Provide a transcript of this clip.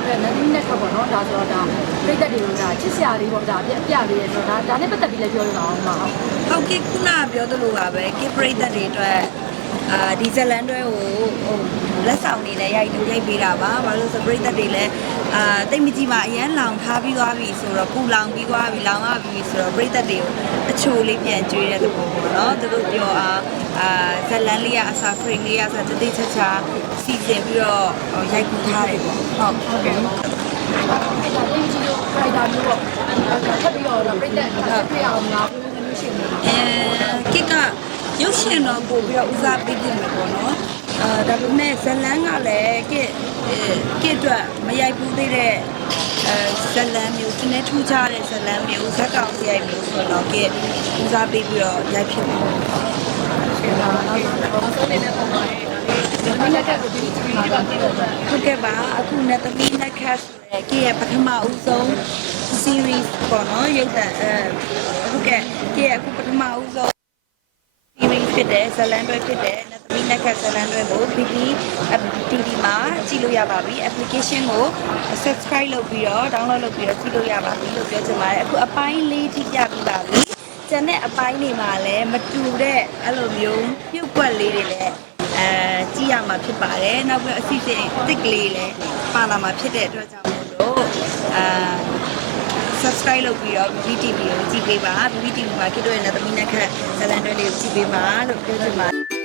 အတွက်နန်းသမီးနဲ့ခက်ပေါ့နော်ဒါဆိုတော့ဒါပြိသက်တွေကဒါချစ်စရာလေးပေါ့ဒါအပြအပြလေးဆိုတော့ဒါဒါနဲ့ပတ်သက်ပြီးလည်းပြောရအောင်ပါအောင်ဟုတ်ကဲ့ခုနကပြောသလိုပါပဲကိပရိသတ်တွေအတွက်အာဒီဇလန်တွဲကိုဟိုလက်ဆောင်နေနဲ့ရိုက်ရိုက်ပေးတာပါဘာလို့လဲဆိုပရိသတ်တွေလည်း အာတိတ်မကြီးမှာအရန်လောင်ထားပြီးသွားပြီဆိုတော့ပူလောင်ပြီးသွားပြီလောင်ရပြီဆိုတော့ပရိသတ်တွေကိုအချိုလေးပြန်ကျွေးတဲ့သဘောပေါ့နော်သူတို့ပြောအားအာဇလန်လေးကအစာ frame လေးကအစာတတိချာချာစီစဉ်ပြီးတော့ရိုက်ကူထားတယ်ပေါ့ဟုတ်ဟုတ်ကဲ့ဒါလေးကြီးတို့ writer မျိုးပေါ့ဒါထပ်ပြီးတော့ပြိသက်ပြရအောင်လားပြောနေလို့ရှိရင်အဲကိကရုပ်ရှင်တော့ပို့ပြီးတော့ဦးစားပေးပြင်မယ်ပေါ့နော် အာဒါပေမဲ့ဇလန်းကလည်းကိကိအတွက်မရိုက်ဘူးသေးတဲ့အဲဇလန်းမျိုးဒီနေ့ထူးခြားတဲ့ဇလန်းမျိုးဇက်ကောင်ရိုက်မျိုးဆိုတော့ကိဦးစားပေးပြီးတော့ရိုက်ဖြစ်မှာဆုံးနေတဲ့ပုံမှာဒီနေ့ကကိုဒီဒီဒီပါပြီးတော့ဟုတ်ကဲ့ပါအခုနဲ့သမီးနဲ့ခတ်ဆိုရယ်ကိရဲ့ပထမဦးဆုံး series ပေါ့နော်ရုပ်သံအဲဟုတ်ကဲ့ကိရဲ့အခုပထမဦးဆုံး series ဖြစ်တဲ့ဇလန်တွဲဖြစ်တဲ့န သမီးနက်ခတ်ဇလန်တွဲကို PP TV မှာကြည့်လို့ရပါပြီ application ကို subscribe လုပ်ပြီးတော့ download လုပ်ပြီးတော့ကြည့်လို့ရပါပြီလို့ပြောချင်ပါတယ်အခုအပိုင်းလေးထိပြပြီးပါပြီကျန်တဲ့အပိုင်းတွေမှာလည်းမတူတဲ့အဲ့လိုမျိုးပြုတ်ကွက်လေးတွေလည်းအဲကြည့်ရမှာဖြစ်ပါတယ်နောက်ပြီးတော့အစီအစဉ်အသစ်ကလေးလည်းပါလာမှာဖြစ်တဲ့အတွက်ကြောင့်မို့လို့အာ subscribe လုပ်ပြီးတော့ VTV ကိုကြည့်ပေးပါ VTV မှာကိတော့ရဲ့သမီးနဲ့ခက်ဇလန်တွဲလေးကိုကြည့်ပေးပါလို့ပြောချင်ပါတယ်